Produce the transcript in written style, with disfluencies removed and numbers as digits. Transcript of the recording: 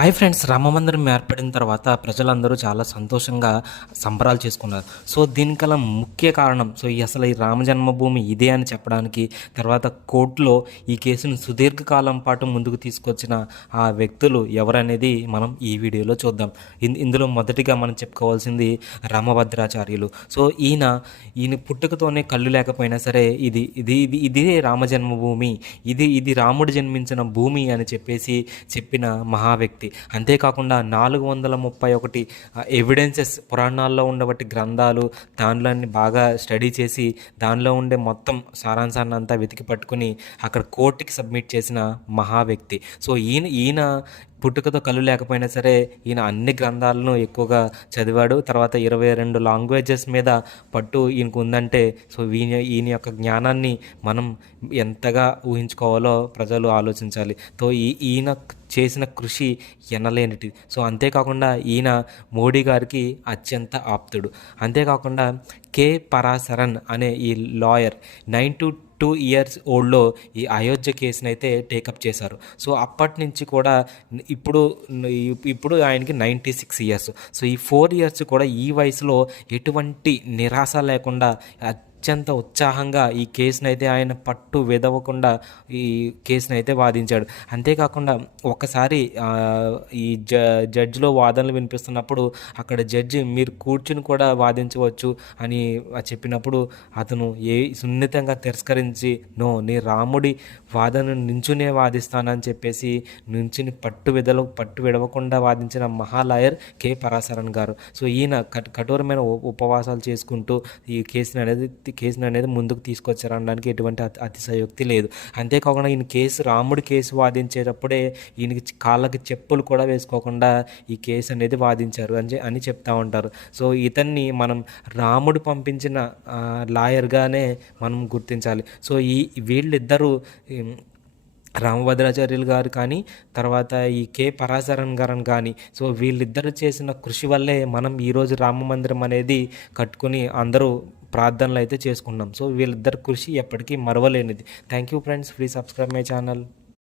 Hi friends, రామమందిరం ఏర్పడిన తర్వాత ప్రజలందరూ చాలా సంతోషంగా సంబరాలు చేసుకున్నారు. సో దీనికల ముఖ్య కారణం అసలు ఈ రామ జన్మభూమి ఇదే అని చెప్పడానికి, తర్వాత కోర్టులో ఈ కేసును సుదీర్ఘకాలం పాటు ముందుకు తీసుకొచ్చిన ఆ వ్యక్తులు ఎవరనేది మనం ఈ వీడియోలో చూద్దాం. ఇందులో మొదటిగా మనం చెప్పుకోవాల్సింది రామభద్రాచార్యులు. సో ఈయన పుట్టుకతోనే కళ్ళు లేకపోయినా సరే ఇదే రామ జన్మభూమి, ఇది రాముడు జన్మించిన భూమి అని చెప్పిన మహా వ్యక్తి. అంతేకాకుండా 431 ఎవిడెన్సెస్, పురాణాల్లో ఉండబట్టి గ్రంథాలు, దానిలో బాగా స్టడీ చేసి దానిలో ఉండే మొత్తం సారాంశాన్ని అంతా వెతికి పట్టుకుని అక్కడ కోర్టుకి సబ్మిట్ చేసిన మహా వ్యక్తి. సో ఈయన పుట్టుకతో కళ్ళు లేకపోయినా సరే ఈయన అన్ని గ్రంథాలను ఎక్కువగా చదివాడు. తర్వాత 22 లాంగ్వేజెస్ మీద పట్టు ఈయనకు ఉందంటే ఈయన యొక్క జ్ఞానాన్ని మనం ఎంతగా ఊహించుకోవాలో ప్రజలు ఆలోచించాలి. ఈయన చేసిన కృషి ఎనలేనిటి. అంతేకాకుండా ఈయన మోడీ గారికి అత్యంత ఆప్తుడు. అంతేకాకుండా కే పరాశరన్ అనే ఈ లాయర్ 92 ఇయర్స్ ఓల్డ్లో ఈ అయోధ్య కేసును అయితే టేకప్ చేశారు. అప్పటి నుంచి కూడా ఇప్పుడు ఆయనకి 96 ఇయర్స్. ఈ 4 ఇయర్స్ కూడా ఈ వయసులో ఎటువంటి నిరాశ లేకుండా అత్యంత ఉత్సాహంగా ఈ కేసునైతే ఆయన పట్టు విదవకుండా ఈ కేసునైతే వాదించాడు. అంతేకాకుండా ఒకసారి ఈ జడ్జిలో వాదనలు వినిపిస్తున్నప్పుడు అక్కడ జడ్జి మీరు కూర్చుని కూడా వాదించవచ్చు అని చెప్పినప్పుడు అతను సున్నితంగా తిరస్కరించి నీ రాముడి వాదనను నించునే వాదిస్తానని చెప్పేసి నుంచుని పట్టు విడవకుండా వాదించిన మహాలాయర్ కే పరాశరన్ గారు. ఈయన కఠోరమైన ఉపవాసాలు చేసుకుంటూ ఈ కేసును అనేది ముందుకు తీసుకొచ్చారనడానికి ఎటువంటి అతిశయోక్తి లేదు. అంతేకాకుండా రాముడి కేసు వాదించేటప్పుడే ఈయనకి కాళ్ళకి చెప్పులు కూడా వేసుకోకుండా ఈ కేసు అనేది వాదించారు అని చెప్తా ఉంటారు. ఇతన్ని మనం రాముడు పంపించిన లాయర్గానే మనం గుర్తించాలి. వీళ్ళిద్దరూ రామభద్రాచార్యులు గారు కానీ, తర్వాత ఈ కే పరాశరన్ గారు కానీ వీళ్ళిద్దరూ చేసిన కృషి వల్లే మనం ఈరోజు రామ మందిరం అనేది కట్టుకుని అందరూ ప్రార్థనలు అయితే చేసుకున్నాం. వీళ్ళిద్దరు కృషి ఎప్పటికీ మరవలేనిది. Thank you friends, please subscribe my channel.